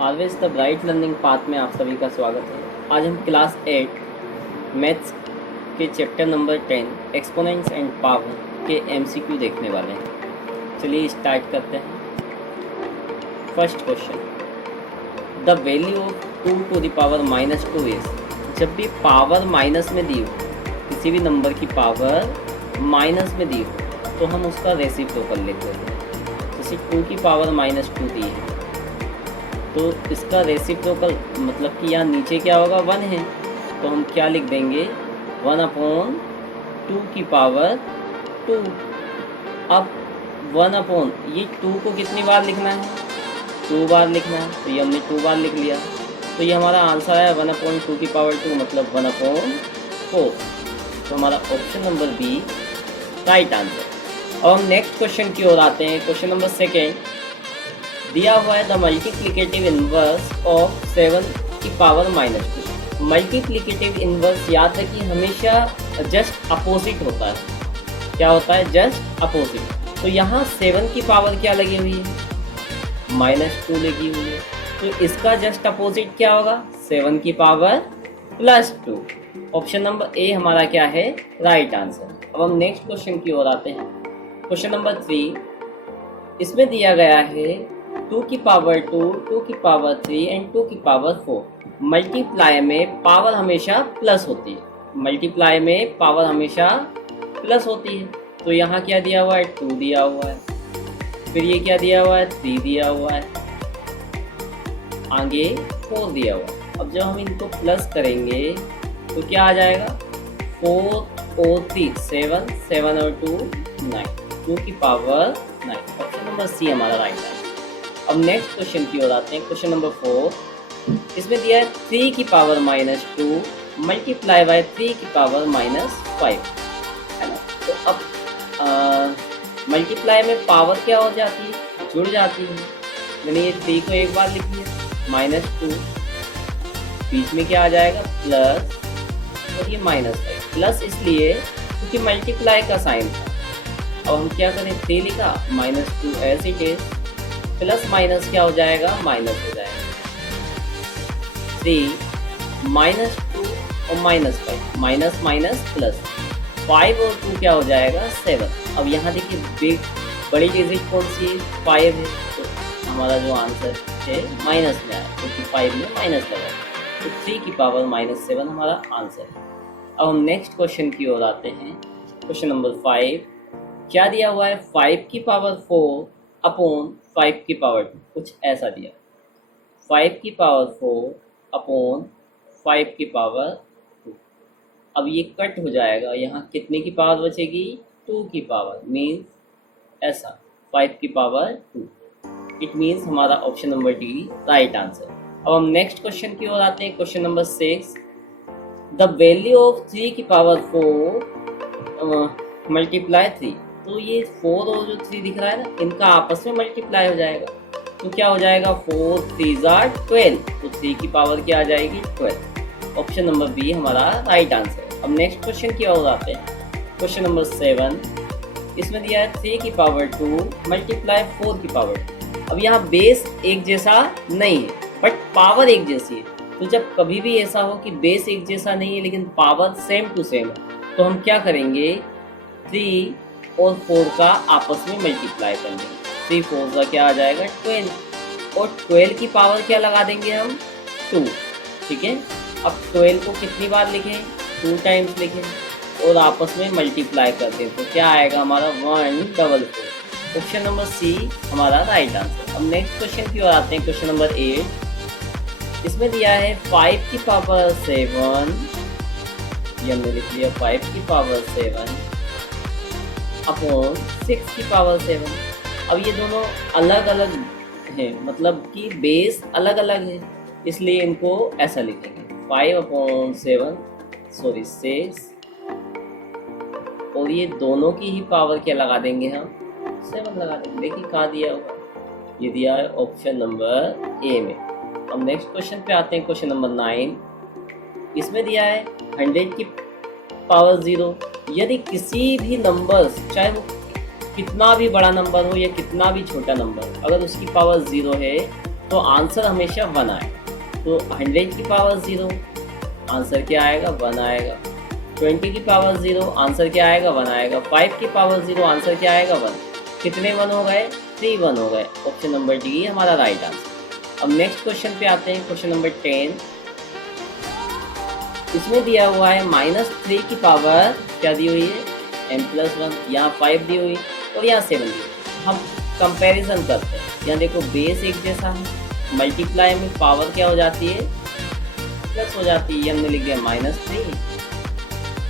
Always the bright learning path में आप सभी का स्वागत है। आज हम क्लास 8 मैथ्स के chapter number 10 exponents and power के एमसीक्यू देखने वाले हैं। चलिए स्टार्ट करते हैं। First question, the value of 2 to the power -2 is. जब भी पावर माइनस में दी हो, किसी भी नंबर की पावर माइनस में दी हो, तो हम उसका रेसिप्रोकल लिखते हैं। जैसे 2 की पावर -2 दी है, तो इसका रेसिप्रोकल मतलब कि यहाँ नीचे क्या होगा, 1 है, तो हम क्या लिख देंगे, 1/2 की पावर 2। अब 1 ये 2 को कितनी बार लिखना है, 2 बार लिखना है, तो ये हमने 2 बार लिख लिया। तो ये हमारा आंसर है 1/2 की पावर 2 मतलब 1/4। तो हमारा option number B right answer. और हम नेक्स्ट क्वेश्चन की ओर आते हैं। क्वेश्चन नंबर सेकेंड, दिया हुआ है द मल्टीप्लिकेटिव इन्वर्स ऑफ 7 की पावर -2। मल्टीप्लिकेटिव इन्वर्स याद रखिए हमेशा जस्ट अपोजिट होता है। क्या होता है, जस्ट अपोजिट। तो यहाँ 7 की पावर क्या लगी हुई है, -2 लगी हुई है, तो इसका जस्ट अपोजिट क्या होगा, 7 की पावर +2। ऑप्शन नंबर ए हमारा क्या है, राइट आंसर। अब हम नेक्स्ट क्वेश्चन की ओर आते हैं। क्वेश्चन नंबर 3, इसमें दिया गया है 2 की पावर 2, 2 की पावर 3 एंड 2 की पावर 4। मल्टीप्लाई में पावर हमेशा प्लस होती है, मल्टीप्लाई में पावर हमेशा प्लस होती है। तो यहाँ क्या दिया हुआ है, 2 दिया हुआ है, फिर ये क्या दिया हुआ है, 3 दिया हुआ है, आगे 4 दिया हुआ है। अब जब हम इनको प्लस करेंगे तो क्या आ जाएगा, 4 और 3 7, 7 और 2 9, 2 की पावर 9। ऑप्शन नंबर सी हमारा राइट है। अब नेक्स्ट क्वेश्चन की ओर आते हैं। क्वेश्चन नंबर 4, इसमें दिया है 3 की पावर -2 मल्टीप्लाई बाय 3 की पावर -5, है ना। तो अब मल्टीप्लाई में पावर क्या हो जाती है, जुड़ जाती है। मैंने ये 3 को एक बार लिख लिया, -2, बीच में क्या आ जाएगा, प्लस, और ये -5। प्लस इसलिए क्योंकि मल्टीप्लाई का साइन था। अब हम क्या करें, 3 लिखा, -2 as it is, plus minus क्या हो जाएगा, माइनस हो जाएगा। 3 -2 और -5, माइनस माइनस प्लस, 5 और 2 क्या हो जाएगा, 7। अब यहाँ देखिए बिग बड़ी डिजिट कौन सी है, 5 है, तो हमारा जो आंसर है माइनस में आया क्योंकि 5 में माइनस लगा, तो 3 की पावर -7 हमारा आंसर है। अब हम नेक्स्ट क्वेश्चन की ओर आते हैं। क्वेश्चन नंबर 5, क्या दिया हुआ है, 5 की पावर 4 अपॉन 5 की पावर 2, कुछ ऐसा दिया, 5 की पावर 4 अपॉन 5 की पावर 2। अब ये कट हो जाएगा, यहाँ कितने की पावर बचेगी, 2 की पावर, मीन्स ऐसा 5 की पावर 2। इट मीन्स हमारा option number D right answer. अब हम नेक्स्ट क्वेश्चन की ओर आते हैं। Question number 6, the value of 3 की पावर 4 मल्टीप्लाई 3। तो ये 4 और जो 3 दिख रहा है ना, इनका आपस में मल्टीप्लाई हो जाएगा, तो क्या हो जाएगा, 4 3 12, तो 3 की पावर क्या आ जाएगी, 12। ऑप्शन नंबर बी हमारा राइट आंसर है। अब नेक्स्ट क्वेश्चन की ओर आते हैं। क्वेश्चन नंबर 7, इसमें दिया है 3 की पावर 2 मल्टीप्लाई 4 की पावर 2। अब यहाँ बेस एक जैसा नहीं है बट पावर एक जैसी है। तो जब कभी भी ऐसा हो कि बेस एक जैसा नहीं है लेकिन पावर सेम टू सेम है, तो हम क्या करेंगे, 3 और 4 का आपस में मल्टीप्लाई कर देंगे। 3 4 का क्या आ जाएगा, 12, और 12 की पावर क्या लगा देंगे हम, 2। ठीक है, अब 12 को कितनी बार लिखें, 2 टाइम्स लिखें और आपस में मल्टीप्लाई कर दें, तो क्या आएगा हमारा 144। ऑप्शन नंबर सी हमारा राइट आंसर। अब नेक्स्ट क्वेश्चन की ओर आते हैं। क्वेश्चन नंबर 8, इसमें दिया है 5 की पावर 7, ये हमने लिख लिया, 5 की पावर 7 अपॉन 6 की पावर 7। अब ये दोनों अलग अलग हैं, मतलब कि बेस अलग अलग है, इसलिए इनको ऐसा लिखेंगे, 6, और ये दोनों की ही पावर क्या लगा देंगे हम, 7 लगा देंगे। देखिए कहाँ दिया होगा, ये दिया है ऑप्शन नंबर ए में। अब नेक्स्ट क्वेश्चन पे आते हैं। क्वेश्चन नंबर 9, इसमें दिया है 100 की पावर 0। यदि किसी भी नंबर, चाहे वो कितना भी बड़ा नंबर हो या कितना भी छोटा नंबर, अगर उसकी पावर 0 है तो आंसर हमेशा 1 आएगा। तो 100 की पावर 0 आंसर क्या आएगा, 1 आएगा। 20 की पावर 0 आंसर क्या आएगा, 1 आएगा। 5 की पावर 0 आंसर क्या आएगा, 1। कितने 1 हो गए, 3 1 हो गए। ऑप्शन नंबर डी हमारा राइट आंसर। अब नेक्स्ट क्वेश्चन पे आते हैं, क्वेश्चन नंबर 10। इसमें दिया हुआ है -3 की पावर क्या दी हुई है, m+1। यहाँ 5 दी हुई और यहाँ 7 दी हुई। हम कंपैरिजन करते हैं। यहाँ देखो बेस एक जैसा है, मल्टीप्लाई में पावर क्या हो जाती है, प्लस हो जाती है। ये हमने लिख दिया -3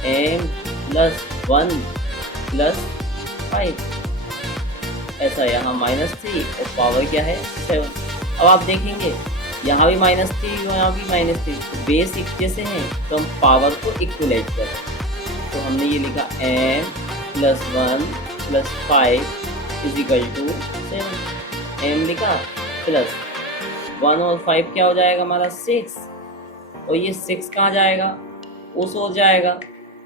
m+1 +5, ऐसा। यहाँ -3 और पावर क्या है, 7। अब आप देखेंगे यहाँ भी -3 यहाँ भी -3, तो बेस एक जैसे हैं तो हम पावर को इक्वलेट करें। तो हमने ये लिखा m+1 +5 = 7। m लिखा प्लस 1 और 5 क्या हो जाएगा हमारा 6, और ये 6 कहाँ जाएगा, उस ओर जाएगा।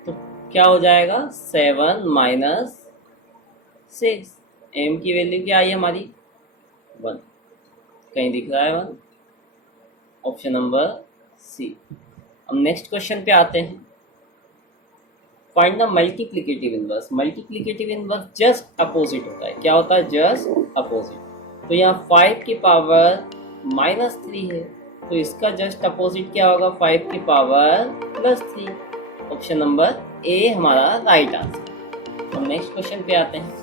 तो क्या हो जाएगा 7 - 6। m की वैल्यू क्या आई हमारी, 1। कहीं दिख रहा है 1, ऑप्शन नंबर सी। अब नेक्स्ट क्वेश्चन पे आते हैं। Find the multiplicative inverse. Multiplicative inverse just opposite होता है। क्या होता है, जस्ट अपोजिट। तो यहाँ 5 की पावर -3 है, तो इसका जस्ट अपोजिट क्या होगा, 5 की पावर +3। ऑप्शन नंबर ए हमारा राइट आंसर। हम नेक्स्ट क्वेश्चन पे आते हैं।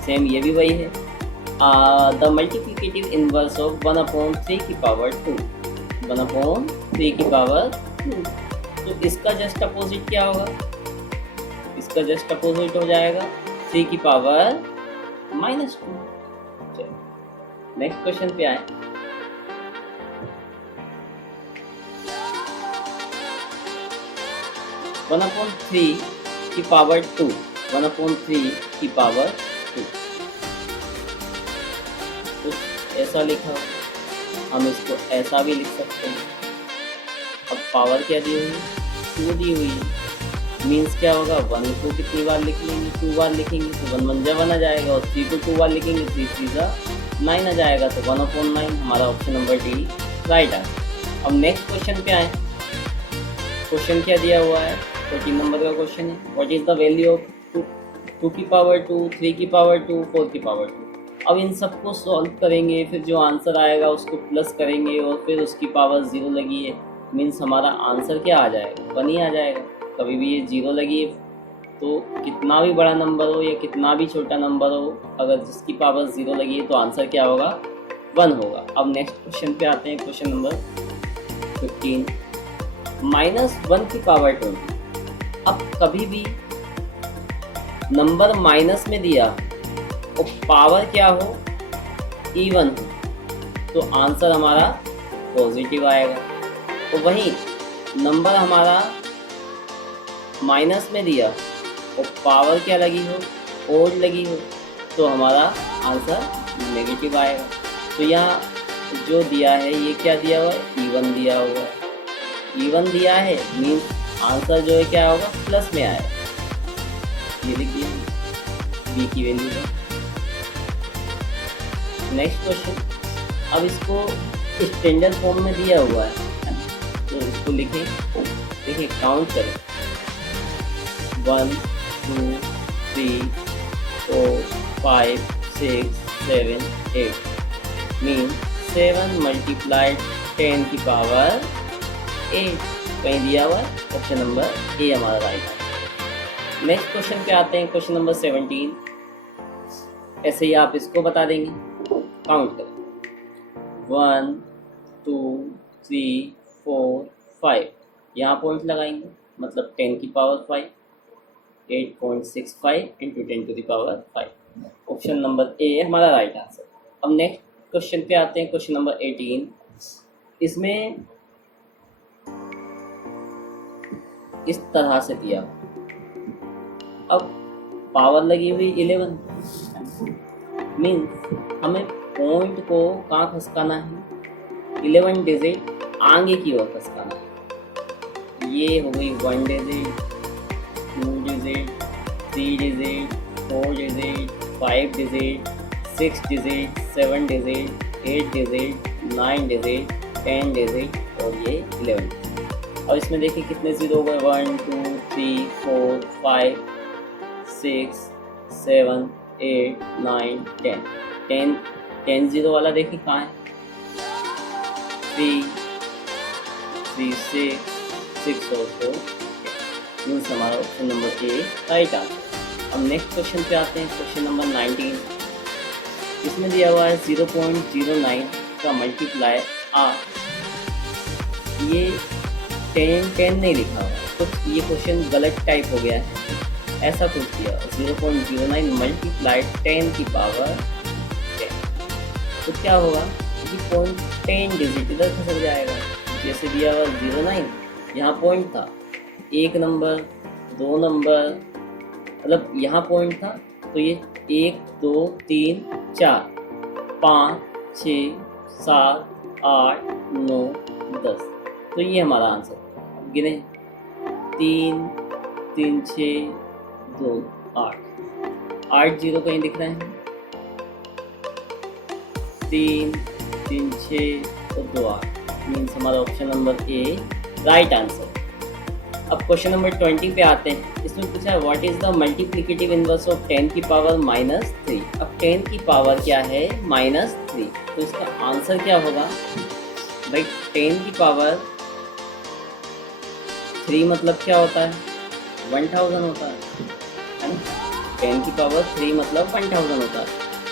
सेम ये भी वही है। द मल्टीप्लिकेटिव इनवर्स ऑफ 1/3 की पावर 2। 1/3 की पावर 2। तो इसका जस्ट अपोजिट क्या होगा, इसका जस्ट अपोजिट हो जाएगा 3 की पावर -2। नेक्स्ट क्वेश्चन पे आए। वन अपॉन 3 की पावर 2, 1/3 की पावर 2, तो ऐसा लिखा। हम इसको ऐसा भी लिख सकते हैं। अब पावर क्या दी हुई है, 2 दी हुई है। मीन्स क्या होगा, 1 को कितनी बार लिख लेंगे, 2 बार लिखेंगे तो 1 1 1 आ जाएगा, और 3 को 2 बार लिखेंगे 3 3 9 आ जाएगा। तो 1/9 हमारा option number D right answer. अब नेक्स्ट क्वेश्चन पे आए। क्वेश्चन क्या दिया हुआ है, 14 नंबर का क्वेश्चन है। What is the value of 2 की पावर 2, 3 की पावर 2, 4 की पावर 2। अब इन सबको सॉल्व करेंगे, फिर जो आंसर आएगा उसको प्लस करेंगे, और फिर उसकी पावर 0 लगी है, मीन्स हमारा आंसर क्या आ जाएगा, 1 ही आ जाएगा। कभी भी ये 0 लगी है तो कितना भी बड़ा नंबर हो या कितना भी छोटा नंबर हो, अगर जिसकी पावर 0 लगी है तो आंसर क्या होगा, 1 होगा। अब नेक्स्ट क्वेश्चन पे आते हैं, क्वेश्चन नंबर 15। -1 की पावर 20। अब कभी भी नंबर माइनस में दिया और पावर क्या हो, इवन हो, तो आंसर हमारा पॉजिटिव आएगा। तो वहीं नंबर हमारा माइनस में दिया और पावर क्या लगी हो, ओड लगी हो, तो हमारा आंसर नेगेटिव आएगा। तो यहाँ जो दिया है ये क्या दिया हुआ है, इवन दिया हुआ है। इवन दिया है मीन्स आंसर जो है क्या होगा, प्लस में आएगा। ये लिख दिया बी की वैल्यू है। Next question. अब इसको स्टैंडर्ड फॉर्म में दिया हुआ है, तो इसको लिखें। देखिए काउंट करें, 1 2 3 4 5 6 7 8 मीन 7 × 10 की पावर 8 कहीं दिया हुआ है। ऑप्शन नंबर ए हमारा राइट है। नेक्स्ट क्वेश्चन पे आते हैं, क्वेश्चन नंबर 17। ऐसे ही आप इसको बता देंगे, काउंट करें 1 2 3 4 5, यहाँ पॉइंट लगाएंगे मतलब 10 की पावर 5, 8.65 × 10⁵। ऑप्शन नंबर ए हमारा राइट आंसर। अब नेक्स्ट क्वेश्चन पे आते हैं, क्वेश्चन नंबर 18। इसमें इस तरह से दिया, अब पावर लगी हुई 11, मीन्स हमें पॉइंट को कहाँ खसकाना है, 11 डिजिट आगे की ओर खसकाना है। ये हो गई 1 digit, 2 digit, 3 digit, 4 digit, 5 digit, 6 digit, 7 digit, 8 digit, 9 digit, 10 digit और ये 11। और इसमें देखिए कितने ज़ीरो हो गए, 1 2 3 4 5 6 7 8 9 10 10 ज़ीरो वाला देखिए कहाँ है, 3 3 6 और 4 मीन्स हमारा option number A right answer. अब नेक्स्ट क्वेश्चन पे आते हैं, क्वेश्चन नंबर 19। इसमें दिया हुआ है 0.09 का मल्टीप्लाई आर। ये 10 नहीं लिखा हुआ, कुछ ये क्वेश्चन गलत टाइप हो गया है, ऐसा कुछ दिया 0.09 मल्टीप्लाई 10 की पावर 10। तो क्या होगा, ये पॉइंट 10 डिजिट इधर खसक जाएगा, जैसे दिया हुआ 09 यहाँ पॉइंट था, एक नंबर 2 नंबर, मतलब यहाँ पॉइंट था, तो ये 1 2 3 4 5 6 7 8 9 10, तो ये हमारा आंसर। अब गिने 3 3 6 2 8 0 कहीं दिख रहे हैं, 3 3 6 और 2 8 मीन्स हमारा option number A right answer. अब क्वेश्चन नंबर 20 पे आते हैं। इसमें पूछा है what is the multiplicative inverse of 10 की पावर -3। अब 10 की पावर क्या है, -3, तो इसका आंसर क्या होगा भाई। 10 की पावर 3 मतलब क्या होता है, 1000 होता है ना। 10 की पावर 3 मतलब 1000 होता है,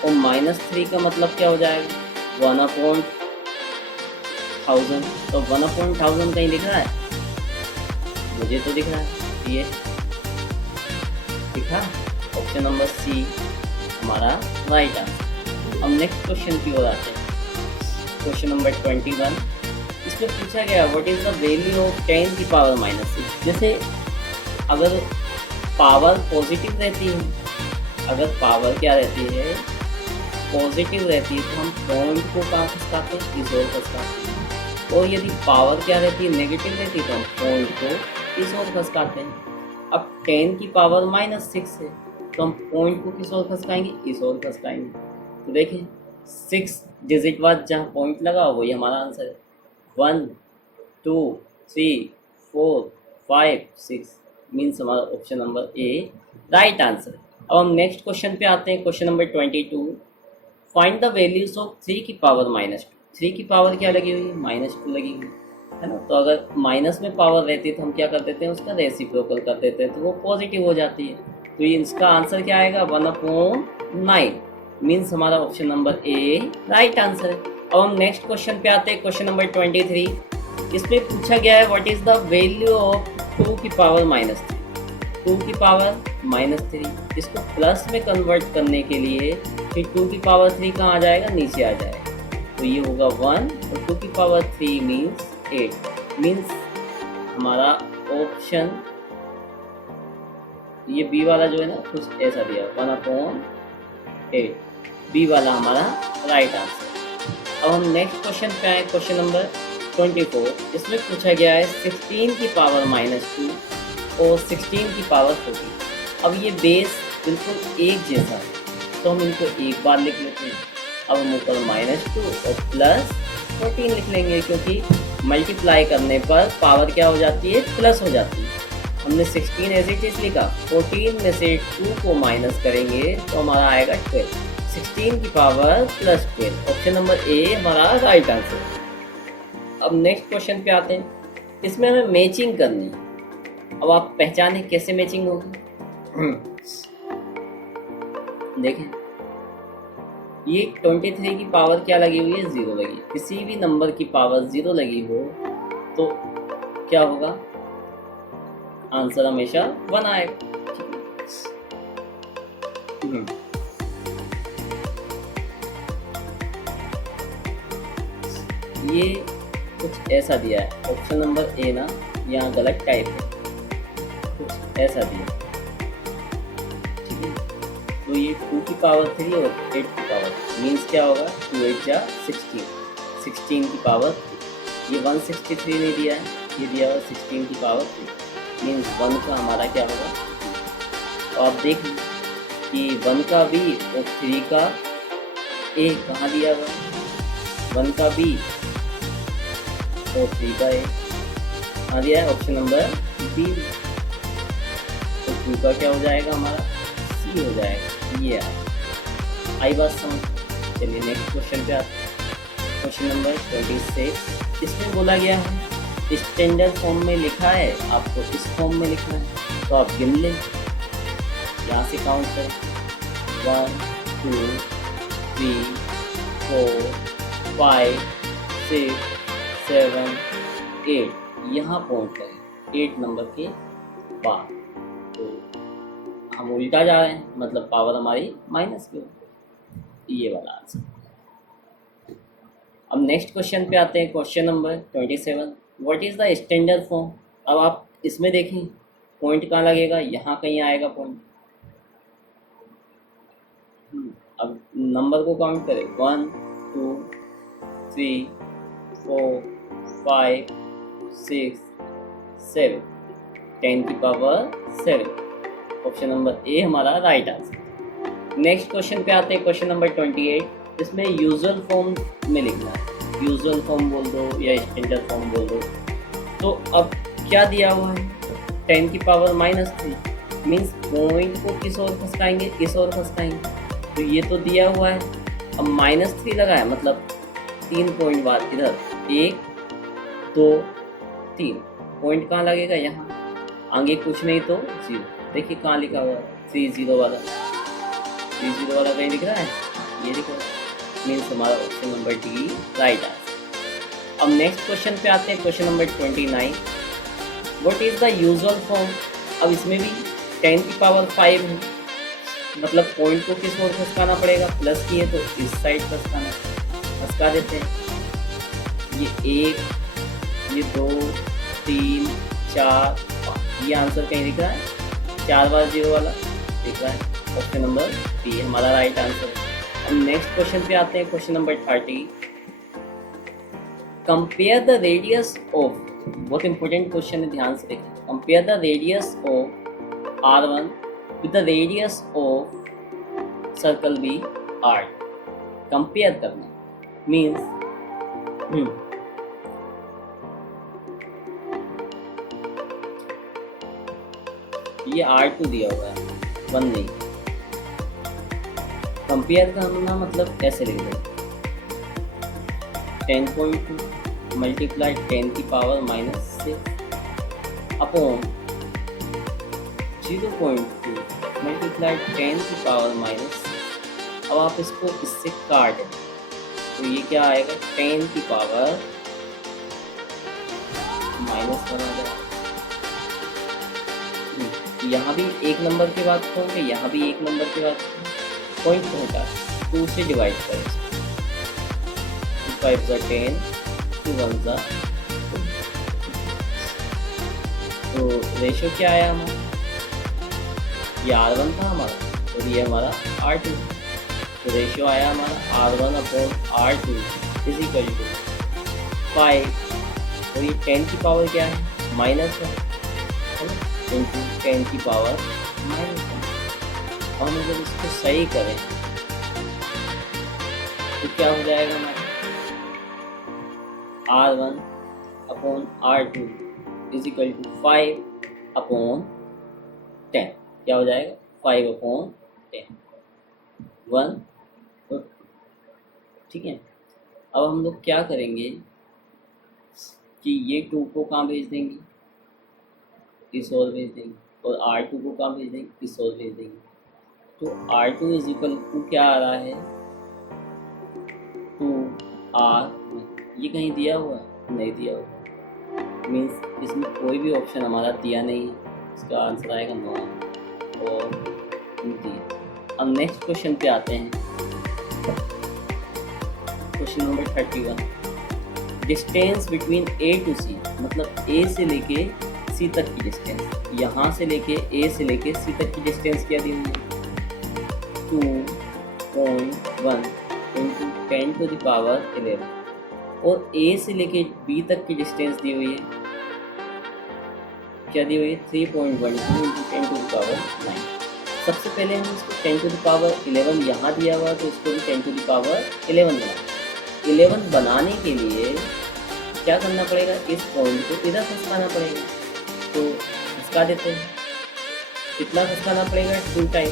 और -3 का मतलब क्या हो जाएगा, 1/1000। तो 1/1000 कहीं दिख रहा है, मुझे तो दिख रहा है, ये दिखा, ऑप्शन नंबर सी हमारा राइट आंसर। अब नेक्स्ट क्वेश्चन की ओर आते हैं, क्वेश्चन नंबर 21। इसमें पूछा गया what is the value of 10 की पावर -6। जैसे अगर पावर पॉजिटिव रहती है, अगर पावर क्या रहती है, पॉजिटिव रहती है, तो हम पॉइंट को कहाँ खसकाते हैं, इस ओर खसकाते हैं, और यदि पावर क्या रहती है, नेगेटिव रहती है, तो हम पॉइंट को इस ओर खसकाते हैं। अब 10 की पावर -6 है, तो हम पॉइंट को किस ओर खसकाएंगे, इस ओर खसकाएंगे। तो देखिए 6 डिजिट बाद जहाँ पॉइंट लगा वही हमारा आंसर है, 1 2 3 4 5 6 मीन्स हमारा option number A right answer. अब हम नेक्स्ट क्वेश्चन पे आते हैं, question number 22। Find the values of 3 की पावर -2। 3 की पावर क्या लगी हुई है, -2 लगी हुई है ना। तो अगर माइनस में पावर रहती है तो हम क्या कर देते हैं, उसका रेसिप्रोकल कर देते हैं, तो वो पॉजिटिव हो जाती है। तो ये इसका आंसर क्या आएगा, 1/9 मीन्स हमारा option number A right answer है। अब हम नेक्स्ट क्वेश्चन पे आते हैं, क्वेश्चन नंबर 23। इसमें पूछा गया है what is the value of 2 की पावर -3। 2 की पावर -3, इसको प्लस में कन्वर्ट करने के लिए फिर 2 की पावर 3 कहाँ आ जाएगा, नीचे आ जाएगा, तो ये होगा 1, और 2 की पावर 3 मीन्स 8 मीन्स हमारा ऑप्शन ये बी वाला जो है ना, कुछ ऐसा दिया 1/8, बी वाला हमारा राइट आंसर। अब हम नेक्स्ट क्वेश्चन पे आए, क्वेश्चन नंबर 24। इसमें पूछा गया है 16 की पावर -2 और 16 की पावर 14। अब ये बेस बिल्कुल एक जैसा है, तो हम इनको एक बार लिख लेते हैं। अब हम ऊपर -2 और +14 लिख लेंगे, क्योंकि मल्टीप्लाई करने पर पावर क्या हो जाती है, प्लस हो जाती है। हमने 16 एज इट इज लिखा, 14 में से 2 को माइनस करेंगे तो हमारा आएगा 12। 16 की पावर +12, ऑप्शन नंबर ए हमारा राइट आंसर। अब नेक्स्ट क्वेश्चन पे आते हैं। इसमें हमें मैचिंग करनी है। अब आप पहचाने कैसे मैचिंग होगी, देखें ये 23 की पावर क्या लगी हुई है, 0 लगी। किसी भी नंबर की पावर 0 लगी हो तो क्या होगा, आंसर हमेशा 1 आएगा। ये कुछ ऐसा दिया है, ऑप्शन नंबर ए ना यहाँ गलत टाइप है, कुछ ऐसा दिया, ठीक है। तो ये 2 की पावर 3 और 8 की पावर मीन्स क्या होगा, 2 8 जा 16, 16 की पावर, ये 163 नहीं दिया है, ये दिया हुआ 16 की पावर 3 मीन्स 1 का हमारा क्या होगा। तो आप देख लीजिए कि 1 का b और 3 का a कहाँ दिया हुआ है? 1 का b और 3 का a कहाँ दिया है? Option number B. तो 2 का क्या हो जाएगा हमारा? c हो जाएगा। ये आई बात समझ। चलिए नेक्स्ट क्वेश्चन पे आते हैं। Question number 26। इसमें बोला गया है स्टैंडर्ड फॉर्म में लिखा है, आपको इस फॉर्म में लिखना है, तो आप गिन लें, यहाँ से काउंट करें 1 2 3 4 5 6 7 8, यहाँ पहुँच गए 8 नंबर के बाद। तो हम उल्टा जा रहे हैं, मतलब पावर हमारी माइनस की, ये वाला आंसर। अब नेक्स्ट क्वेश्चन पे आते हैं। Question number 27। What is the standard form? अब आप इसमें देखें पॉइंट कहाँ लगेगा, यहाँ कहीं आएगा पॉइंट। अब नंबर को काउंट करें 1 2 3 4 5 6 7, 10 की पावर 7। ऑप्शन नंबर ए हमारा राइट आंसर। नेक्स्ट क्वेश्चन पे आते हैं। Question number 28। इसमें यूजुअल फॉर्म में लिखना है, यूजुअल फॉर्म बोल दो या स्टैंडर्ड फॉर्म बोल दो। तो अब क्या दिया हुआ है? 10 की पावर -3 मीन्स पॉइंट को किस ओर खसकाएंगे? इस ओर खसकाएंगे। तो ये तो दिया हुआ है। अब -3 लगाया, मतलब 3 पॉइंट बाद इधर 1 2 3 पॉइंट कहाँ लगेगा? यहाँ। आगे कुछ नहीं तो 0। देखिए कहाँ लिखा हुआ है 30 वाला, 30 वाला कहीं दिख रहा है? ये दिख रहा है, मीन्स हमारा option number D right answer. अब नेक्स्ट क्वेश्चन पे आते हैं। Question number 29। What is the usual form? अब इसमें भी 10 की पावर 5 है, मतलब पॉइंट को किस ओर खसकाना पड़ेगा? प्लस की है तो इस साइड खसका देते हैं। ये 1 ये 2 3 4 5, ये आंसर कहीं दिख रहा है? 4 बार 0 वाला दिख रहा है। ऑप्शन नंबर बी हमारा राइट आंसर है। अब नेक्स्ट क्वेश्चन पे आते हैं। Question number 30। Compare the radius of, बहुत इंपॉर्टेंट क्वेश्चन है, ध्यान से देखें। Compare the radius of R1 with the radius of circle B R। Compare करना मीन्स ये R2 दिया हुआ है, 1 नहीं। कंपेयर करना मतलब ऐसे लिख दो 10.2 मल्टीप्लाई 10 की पावर -6 अपॉन 0.2 मल्टीप्लाई 10 की पावर -। अब आप इसको इससे काट दें तो ये क्या आएगा? 10 की पावर -1 आ जाएगा। यहाँ भी 1 नंबर के बाद खोलेंगे, यहाँ भी 1 नंबर के बाद पॉइंट को हटा 2 से डिवाइड करें। 5 × 10 2 1 × 2। तो रेशियो क्या आया हमारा? ये R1 था हमारा और ये हमारा R2। तो रेशियो आया हमारा R1/R2 = 5 और ये 10 की पावर क्या है? -1 इंटू 10 की पावर -1। हम अगर इसको सही करें तो क्या हो जाएगा हमारा? R1/R2 = 5/10। क्या हो जाएगा? 5/10 1। ठीक है। अब हम लोग क्या करेंगे कि ये 2 को कहाँ भेज देंगे? इस ओर भेज देंगे। और R2 को कहाँ भेज देंगे? इस ओर भेज देंगे। तो R2 = क्या आ रहा है? 2R। ये कहीं दिया हुआ है? नहीं दिया हुआ, मीन्स इसमें कोई भी ऑप्शन हमारा दिया नहीं है। इसका आंसर आएगा 9 और डी। अब नेक्स्ट क्वेश्चन पे आते हैं। Question number 31। Distance between A to C, मतलब A से लेके C तक की डिस्टेंस, यहाँ से लेके A से लेके C तक की डिस्टेंस क्या दी हुई है? 2.1 इंटू 10⁻11 और A से लेके B तक की डिस्टेंस दी हुई है, क्या दी हुई है? 3.12 इंटू 10⁻9। सबसे पहले हम इसको 10 टू द पावर 11 यहाँ दिया हुआ, तो इसको भी 10 टू द पावर 11 बनाना। 11 बनाने के लिए क्या करना पड़ेगा, इस पॉइंट को इधर खसकाना पड़ेगा। तो खसका देते हैं, कितना खसकाना पड़ेगा, 2 टाइम।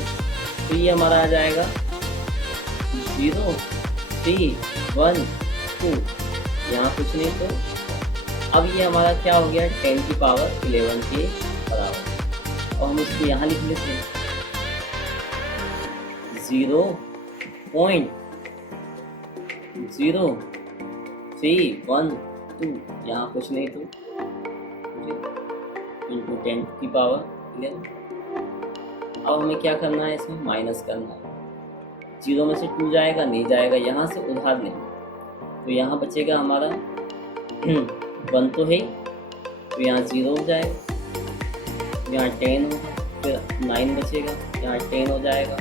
तो ये हमारा आ जाएगा 0 3 1 2, यहाँ कुछ नहीं। तो अब ये हमारा क्या हो गया, 10 की पावर 11 के बराबर। और हम इसको यहाँ लिख लेते हैं 0.0312, यहाँ कुछ नहीं तो इंटू 10 की पावर 11। अब हमें क्या करना है, इसमें माइनस करना है। 0 में से 2 जाएगा, नहीं जाएगा, यहाँ से उधार लेंगे। तो यहाँ बचेगा हमारा 1 तो है, तो यहाँ 0 हो जाएगा, यहाँ 10 होगा, फिर 9 बचेगा, यहाँ 10 हो जाएगा,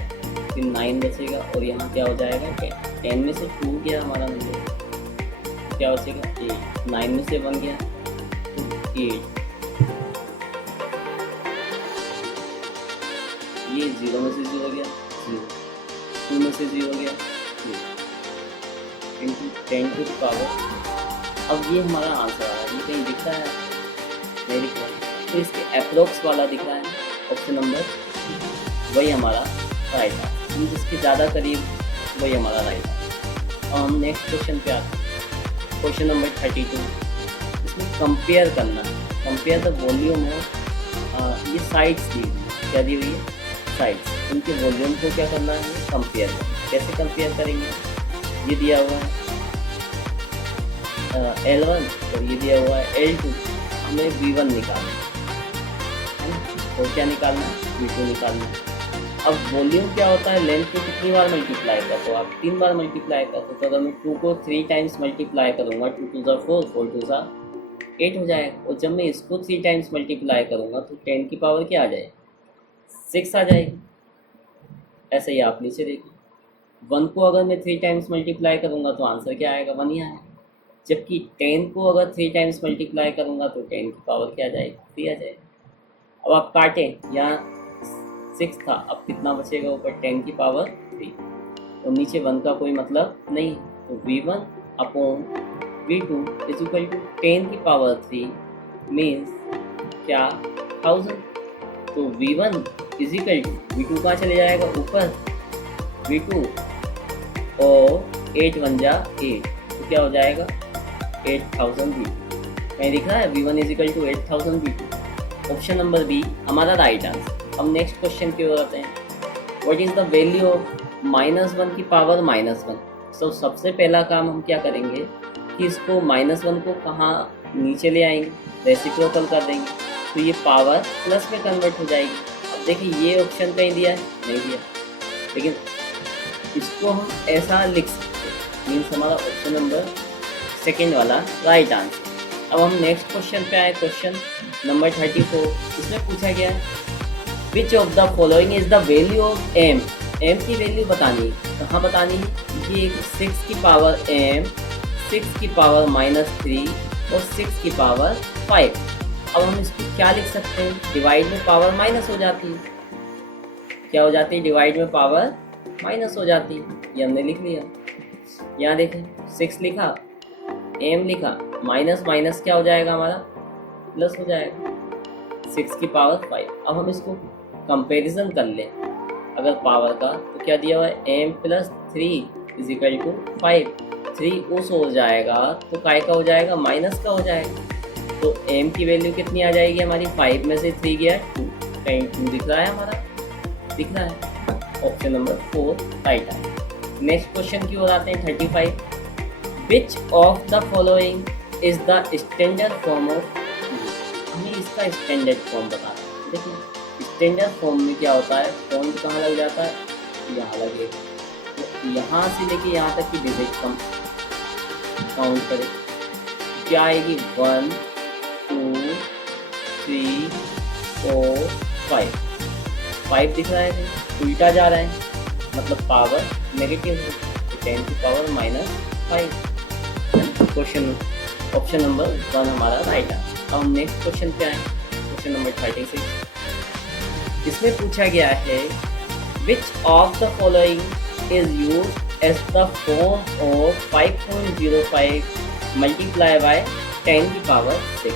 फिर 9 बचेगा, और यहाँ क्या हो जाएगा 10। 10 में से 2 गया हमारा नंबर, क्या बचेगा 8। 9 में से 1 गया तो 8। ये 0 में से 0 गया 0, 2 में से 0 गया 2 इंटू 10 टू द पावर। अब ये हमारा आंसर आ रहा है, ये कहीं दिख रहा है, नहीं दिख रहा है, तो इसके अप्रोक्स वाला दिख रहा है, ऑप्शन नंबर वही हमारा राइट है। हम जिसके ज़्यादा करीब वही हमारा राइट है। और हम नेक्स्ट क्वेश्चन पे आते हैं, क्वेश्चन नंबर 32। इसमें कंपेयर करना है, कंपेयर द वॉल्यूम ऑफ, ये साइड्स दी हुई है, क्या दी हुई है, साइड्स, उनके वॉल्यूम को क्या करना है, कंपेयर करना। कैसे कंपेयर करेंगे, ये दिया हुआ है L1 और ये दिया हुआ है L2, हमें V1 निकालना है ना, तो क्या निकालना है, V2 निकालना है। अब वॉल्यूम क्या होता है, लेंथ को कितनी बार मल्टीप्लाई करते हो आप, 3 बार मल्टीप्लाई करते हो। तो अगर मैं 2 को 3 टाइम्स मल्टीप्लाई करूँगा, 2 2 4, 4 2 8 हो जाएगा। और जब मैं इसको 3 टाइम्स मल्टीप्लाई करूँगा तो 10 की पावर क्या आ जाएगी, 6 आ जाएगी। ऐसे ही आप नीचे देखिए, 1 को अगर मैं 3 टाइम्स मल्टीप्लाई करूँगा तो आंसर क्या आएगा, 1 ही आएगा। जबकि 10 को अगर 3 टाइम्स मल्टीप्लाई करूँगा तो 10 की पावर क्या आ जाएगी, 3 आ जाएगी। अब आप काटें, यहाँ 6 था, अब कितना बचेगा ऊपर, 10 की पावर 3, और नीचे 1 का कोई मतलब नहीं। तो V1 upon V2 is equal to 10 की पावर 3 मीन्स क्या, 1000। तो V1 is equal to, V2 कहाँ चले जाएगा ऊपर, V2 और 8 1 जा 8, तो क्या हो जाएगा 8000 V2। कहीं दिख रहा है V1 is equal to 8000 V2। Option number B हमारा राइट आंसर। हम नेक्स्ट क्वेश्चन की ओर आते हैं, what is the value of -1 की पावर -1। सो सबसे पहला काम हम क्या करेंगे कि इसको -1 को कहाँ नीचे ले आएंगे, रेसिप्रोकल कर देंगे, तो ये पावर प्लस में कन्वर्ट हो जाएगी। अब देखिए ये ऑप्शन कहीं दिया है, नहीं दिया, लेकिन इसको हम ऐसा लिख सकते हैं, मीन्स हमारा ऑप्शन नंबर सेकेंड वाला राइट आंसर। अब हम नेक्स्ट क्वेश्चन पे आए, क्वेश्चन नंबर 34। इसमें पूछा गया है which of the following is the value of m। m की वैल्यू बतानी है, कहाँ बतानी है, ये 6 की पावर m, 6 की पावर -3 और 6 की पावर 5। अब हम इसको क्या लिख सकते हैं, डिवाइड में पावर माइनस हो जाती है, क्या हो जाती है, डिवाइड में पावर माइनस हो जाती है। ये हमने लिख लिया, यहाँ देखें 6 लिखा, m लिखा, माइनस माइनस क्या हो जाएगा हमारा, प्लस हो जाएगा, 6 की पावर 5। अब हम इसको कंपैरिजन कर लें अगर पावर का, तो क्या दिया हुआ है, m + 3 इज इक्वल टू 5। 3 उस हो जाएगा तो काय का हो जाएगा, माइनस का हो जाएगा। तो m की वैल्यू कितनी आ जाएगी हमारी, 5 में से 3 गया 2, कहीं 2 दिख रहा है हमारा, दिख रहा है। ऑप्शन नंबर 4 राइट है। नेक्स्ट क्वेश्चन की ओर आते हैं 35। Which of the following is the standard form of, हमें इसका स्टैंडर्ड फॉर्म बताना है। देखिए स्टैंडर्ड फॉर्म में क्या होता है, पॉइंट कहाँ लग जाता है, यहाँ लगेगा, तो यहाँ से लेके यहाँ तक की डिजिट काउंट करें, क्या आएगी, 1 2 3 4 5। 5 दिख रहा है, उल्टा जा रहा है, मतलब पावर नेगेटिव है, तो 10 की पावर -5। क्वेश्चन ऑप्शन नंबर 1 हमारा राइट है। अब हम नेक्स्ट क्वेश्चन पे आए, क्वेश्चन नंबर 36। इसमें पूछा गया है Which of the following is used as the form of 5.05 multiply by 10 की पावर 6?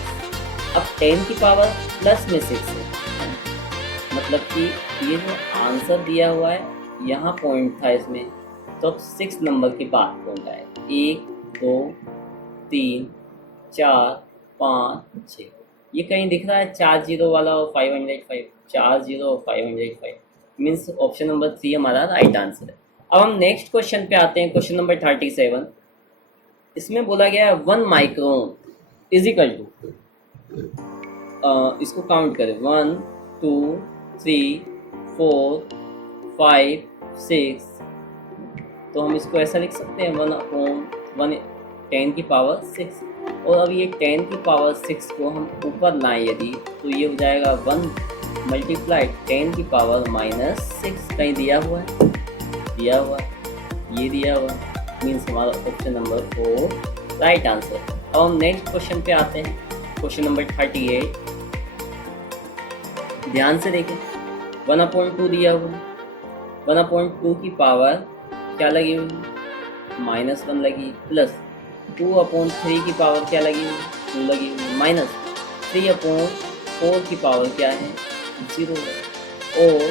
अब 10 की पावर प्लस में 6 है, मतलब कि ये जो आंसर दिया हुआ है यहाँ पॉइंट था इसमें, तो अब 6 नंबर के बाद पॉइंट आए, 1 2 3 4 5 6। ये कहीं दिख रहा है 4 0 वाला और 505, 4 0 और 505, मीन्स ऑप्शन नंबर 3 हमारा राइट आंसर है। अब हम नेक्स्ट क्वेश्चन पे आते हैं, क्वेश्चन नंबर 37। इसमें बोला गया है 1 माइक्रोन इजिकल टू, इसको काउंट करें, 1 2 3 4 5 6, तो हम इसको ऐसा लिख सकते हैं 1/1 10 की पावर 6। और अब ये 10 की पावर 6 को हम ऊपर लाएं यदि, तो ये हो जाएगा 1 मल्टीप्लाई 10 की पावर -6। कहीं दिया हुआ है, दिया हुआ है, ये दिया हुआ है, मीन्स हमारा ऑप्शन नंबर 4 राइट आंसर। अब हम नेक्स्ट क्वेश्चन पे आते हैं, क्वेश्चन नंबर 38। ध्यान से देखें, 1/2 दिया हुआ है, 1/2 की पावर क्या लगी हुई, -1 लगी, प्लस 2/3 की पावर क्या लगी हुई, 2 लगी हुई, माइनस 3/4 की पावर क्या है, 0 है, और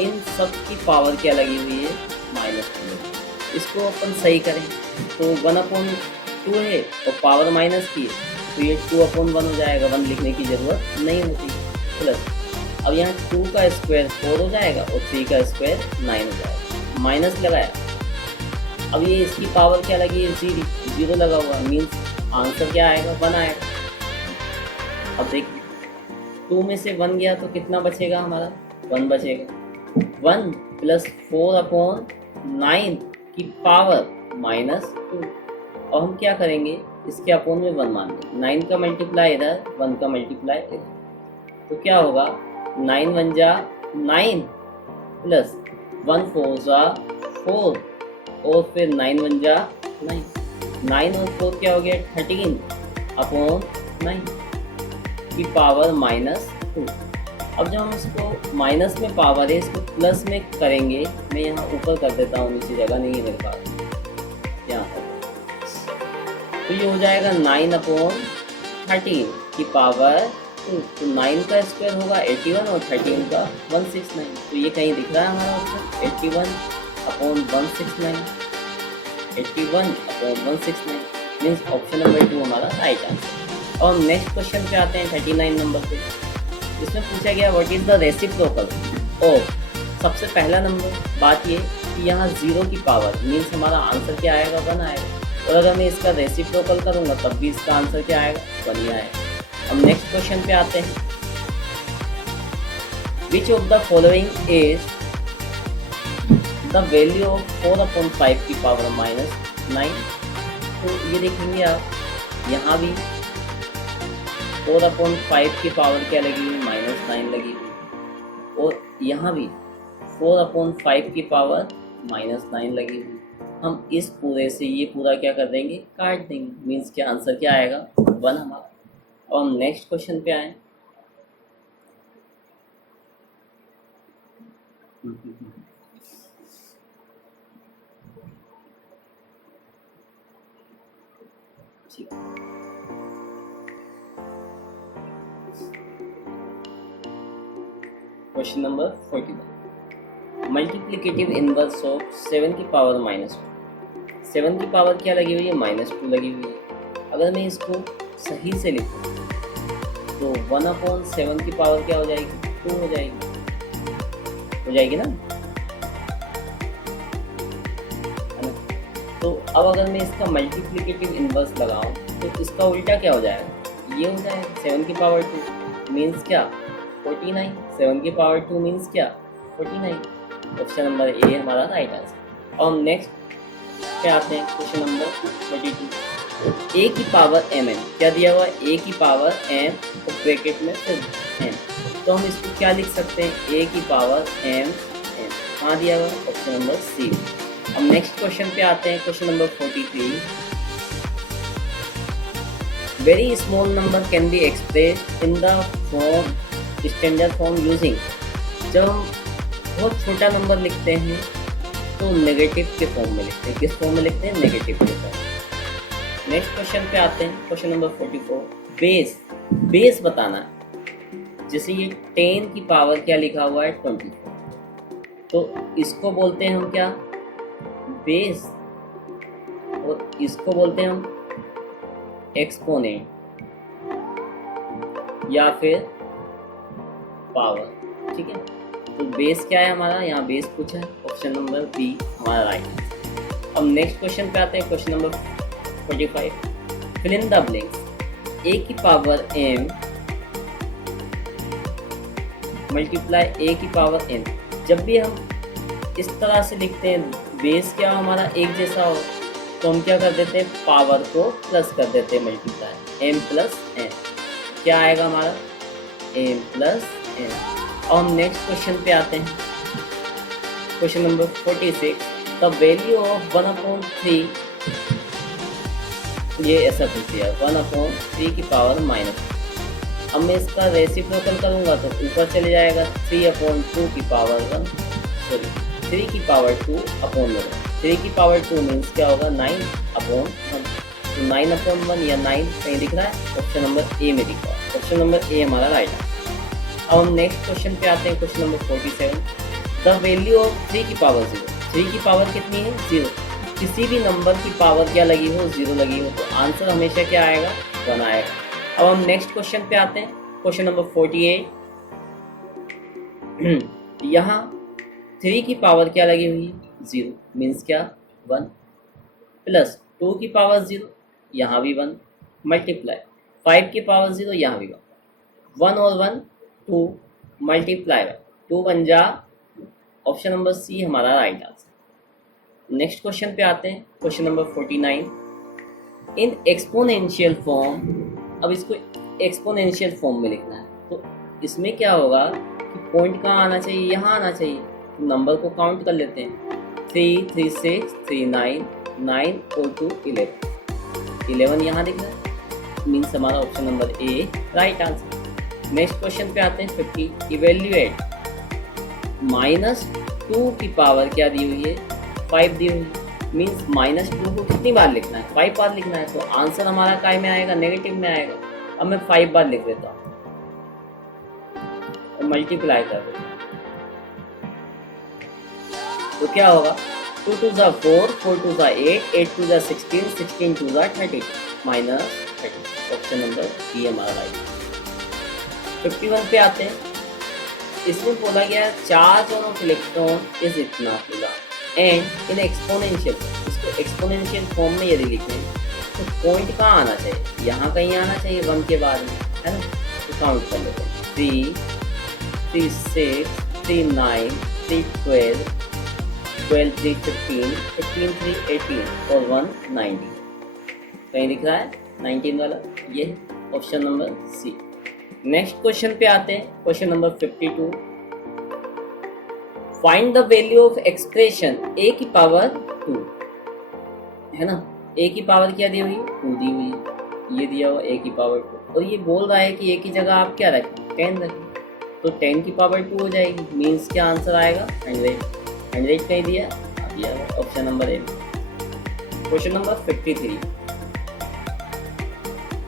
इन सब की पावर क्या लगी हुई है, -2। इसको अपन सही करें तो 1/2 है और पावर माइनस की है, तो ये 2/1 हो जाएगा, 1 लिखने की ज़रूरत नहीं होती, प्लस अब यहाँ 2 का स्क्वायर 4 हो जाएगा और 3 का स्क्वायर 9 हो जाएगा, माइनस लगाया। अब ये इसकी पावर क्या लगी है, 0 लगा हुआ, मीन्स आंसर क्या आएगा, 1 आएगा। अब देखिए 2 में से 1 गया तो कितना बचेगा हमारा, 1 बचेगा। 1 प्लस 4/9 की पावर -2। अब हम क्या करेंगे, इसके अपोन में 1 मान लेंगे, 9 का मल्टीप्लाई इधर, 1 का मल्टीप्लाई इधर, तो क्या होगा, 9 1 जा 9 प्लस 1 4 जा 4 और फिर 9 1 जा 9, 9 और 4 क्या हो गया, 13/9 की पावर -2। अब जब हम इसको माइनस में पावर है, इसको प्लस में करेंगे, मैं यहाँ ऊपर कर देता हूँ, नीचे जगह नहीं है मेरे पास, यहाँ पर, तो ये हो जाएगा 9/13 की पावर 2, तो 9 का स्क्वायर होगा 81 और 13 का 169, तो ये कहीं दिख रहा है हमारा ऑप्शन 81/169, 81/169, मीन्स ऑप्शन नंबर 2 हमारा राइट आंसर। और नेक्स्ट क्वेश्चन पे आते हैं 39 नंबर पे। इसमें पूछा गया व्हाट इज़ द रेसिप्रोकल, और सबसे पहला नंबर बात ये कि यहाँ 0 की पावर, मीन्स हमारा आंसर क्या आएगा, 1 आएगा, और अगर मैं इसका रेसिप्रोकल करूँगा तब भी इसका आंसर क्या आएगा, 1 ही आएगा। हम नेक्स्ट क्वेश्चन पे आते हैं, which of the following is the value of 4/5 की पावर -9। तो ये देखेंगे आप, यहाँ भी 4/5 की पावर क्या लगी हुई, -9 लगी हुई, और यहाँ भी 4/5 की पावर -9 लगी हुई। हम इस पूरे से ये पूरा क्या कर देंगे, काट देंगे, मीन्स क्या आंसर क्या आएगा, 1 हमारा। और हम नेक्स्ट क्वेश्चन पे आए, question number 41, multiplicative inverse of 7 की पावर -2। 7 की पावर क्या लगी हुई है, -2 लगी हुई है। अगर मैं इसको सही से लिखूँ तो 1/7 की पावर क्या हो जाएगी, 2 हो जाएगी ना, है ना। तो अब अगर मैं इसका मल्टीप्लिकेटिव इनवर्स लगाऊं तो इसका उल्टा क्या हो जाएगा, ये हो जाएगा 7 की पावर 2, मीन्स क्या, 49। 7 की पावर 2 मीन्स क्या, 49। ऑप्शन नंबर ए हमारा राइट आंसर। और नेक्स्ट पे आते हैं, क्वेश्चन नंबर 42, ए की पावर mn, क्या दिया हुआ है, ए की पावर m और ब्रैकेट में फिर n, तो हम इसको क्या लिख सकते हैं, ए की पावर m n, कहाँ दिया हुआ है, ऑप्शन नंबर सी। हम नेक्स्ट क्वेश्चन पे आते हैं, question number 43, very small number can be expressed in the form standard form using. जब हम बहुत छोटा नंबर लिखते हैं तो नेगेटिव के फॉर्म में लिखते हैं। किस फॉर्म में लिखते हैं? नेगेटिव के फॉर्म में। नेक्स्ट क्वेश्चन पे आते हैं, क्वेश्चन नंबर 44। बेस, बेस बताना है। जैसे ये 10 की पावर क्या लिखा हुआ है? 24, तो इसको बोलते हैं हम क्या? बेस, और इसको बोलते हैं हम एक्सपोनेंट या फिर पावर। ठीक है, तो बेस क्या है हमारा? यहाँ बेस पूछा है, ऑप्शन नंबर बी हमारा राइट है। अब नेक्स्ट क्वेश्चन पे आते हैं, question number 45। Fill in the blanks. A की पावर m मल्टीप्लाई ए की पावर n। जब भी हम इस तरह से लिखते हैं, बेस क्या हमारा एक जैसा हो, तो हम क्या कर देते हैं? पावर को प्लस कर देते हैं, मल्टीप्लाई m प्लस n। क्या आएगा हमारा? m plus n। और हम नेक्स्ट क्वेश्चन पे आते हैं, question number 46। The value of 1/3, ये ऐसा पूछ दिया, 1/3 की पावर माइनस। अब मैं इसका रेसिप्रोकल करूँगा तो ऊपर चले जाएगा, 3/2 की पावर 1, सॉरी 3 की पावर 2/1। 3 की पावर 2 मीन्स क्या होगा? 9/1। तो 9/1 या 9 कहीं दिख रहा है? ऑप्शन नंबर ए में दिख रहा है। ऑप्शन नंबर ए हमारा राइट है। अब हम नेक्स्ट क्वेश्चन पे आते हैं, question number 47। The value of 3 की पावर 0। 3 की पावर कितनी है? 0। किसी भी नंबर की पावर क्या लगी हो? 0 लगी हो, तो आंसर हमेशा क्या आएगा? 1 आएगा। अब हम नेक्स्ट क्वेश्चन पे आते हैं, क्वेश्चन नंबर 48। यहाँ 3 की पावर क्या लगी हुई है? 0 मीन्स क्या? 1 प्लस 2 की पावर 0, यहाँ भी 1 मल्टीप्लाई 5 की पावर 0, यहाँ भी 1 और 1 2 मल्टीप्लाई 2 बन जा, ऑप्शन नंबर सी हमारा राइट आंसर। नेक्स्ट क्वेश्चन पे आते हैं, question number 49। In exponential form. अब इसको एक्सपोनेंशियल फॉर्म में लिखना है, तो इसमें क्या होगा कि पॉइंट कहाँ आना चाहिए? यहाँ आना चाहिए। तो नंबर को काउंट कर लेते हैं, 3 3 6 3 9 9 और 2 11। 11 यहाँ दिख रहा है, मीन्स हमारा option number A right answer. Next question पे आते हैं 50। इवेल्युएट -2 की पावर क्या दी हुई है? 5 दी हुई है, मीन्स -2 को कितनी बार लिखना है? 5 बार लिखना है। तो आंसर हमारा काय में आएगा? नेगेटिव में आएगा। अब मैं 5 बार लिख देता हूँ और मल्टीप्लाई कर देता हूँ, तो क्या होगा? 2 2 ज़ा 4, 4 2 ज़ा 8, 8 2 ज़ा 16, 16 2 ज़ा 32 -30। ऑप्शन नंबर बी हमारा राइट। 51 पे आते हैं। इसमें बोला गया charge on off electron is इतना कूलम एंड इन एक्सपोनेंशियल। इसको एक्सपोनेंशियल फॉर्म में यदि लिखें तो पॉइंट कहाँ आना चाहिए? यहाँ कहीं आना चाहिए 1 के बाद में, है ना? तो काउंट कर लेते हैं, 3 3 6 3 9 3 12 12 3 15 15 3 18 और 1 19। कहीं दिख रहा है 19 वाला? ये option number C. Next question पे आते हैं, question number 52। Find the value of expression A की पावर 2, है ना? ए की पावर क्या दी हुई है? 2 दी हुई है, ये दिया हुआ ए की पावर 2, और ये बोल रहा है कि ए की जगह आप क्या रखें? 10 रखें, तो 10 की पावर 2 हो जाएगी, मीन्स क्या आंसर आएगा? 100। 100 कहीं दिया option number A. Question number 53।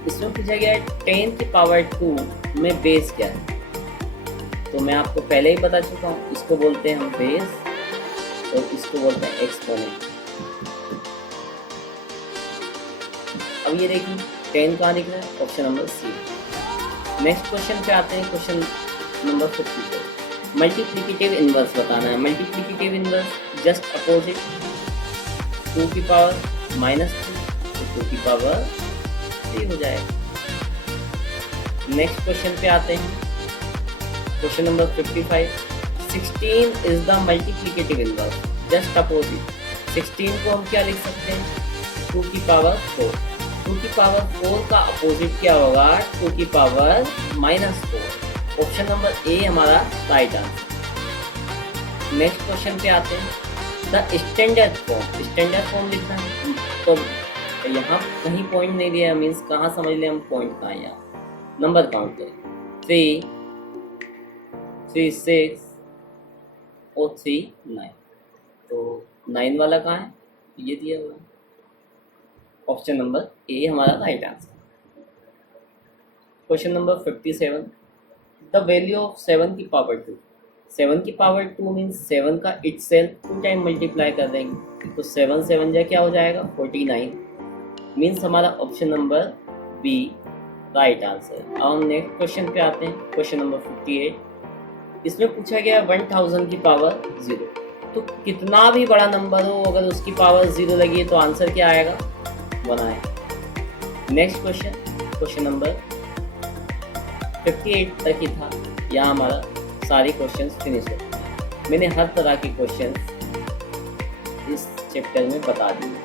इसमें पूछा गया है 10 की पावर 2 में बेस क्या है? तो मैं आपको पहले ही बता चुका हूँ, इसको बोलते हैं हम बेस और इसको बोलते हैं एक्सपोनेंट। अब ये देखिए 10 कहाँ दिख रहा है? Option number C. Next question पे आते हैं, क्वेश्चन नंबर 54। मल्टीप्लिकेटिव इनवर्स बताना है। मल्टीप्लिकेटिव इनवर्स जस्ट अपोजिट, 2 की पावर -2 तो 2 की पावर 3 हो जाएगा। नेक्स्ट क्वेश्चन पे आते हैं, question number 55। 16 is the multiplicative inverse just opposite. 16 को हम क्या लिख सकते हैं? 2 की पावर 4। 2 की पावर 4 का अपोजिट क्या होगा? 2 की पावर -4। ऑप्शन नंबर ए हमारा राइट आंसर। नेक्स्ट क्वेश्चन पे आते हैं, the standard form. Standard form लिखना है, तो यहाँ कहीं पॉइंट नहीं दिया, मीन्स कहाँ समझ लें हम पॉइंट कहाँ? यहाँ नंबर काउंट करें, 3 3 6 और 3 9। तो 9 वाला कहाँ है? ये दिया हुआ है, ऑप्शन नंबर ए हमारा right answer. Question number 57, the value of 7 की पावर 2। 7 की पावर 2 मीन्स 7 का इट सेल्फ 2 टाइम मल्टीप्लाई कर देंगे, तो 7 7 जा क्या हो जाएगा 49, मीन्स हमारा option number B right answer. अब हम नेक्स्ट क्वेश्चन पे आते हैं, क्वेश्चन नंबर 58। इसमें पूछा गया 1000 की पावर 0। तो कितना भी बड़ा नंबर हो, अगर उसकी पावर 0 लगी है तो आंसर क्या आएगा? 1 आएगा। नेक्स्ट क्वेश्चन, क्वेश्चन नंबर 58 तक ही था। यहाँ हमारा सारे क्वेश्चंस फिनिश हो गए। मैंने हर तरह के क्वेश्चंस इस चैप्टर में बता दिए।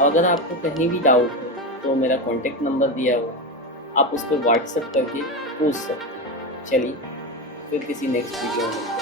अगर आपको कहीं भी डाउट हो तो मेरा कॉन्टेक्ट नंबर दिया हुआ, आप उस पर व्हाट्सएप करके पूछ सकते हैं। चलिए फिर किसी नेक्स्ट वीडियो में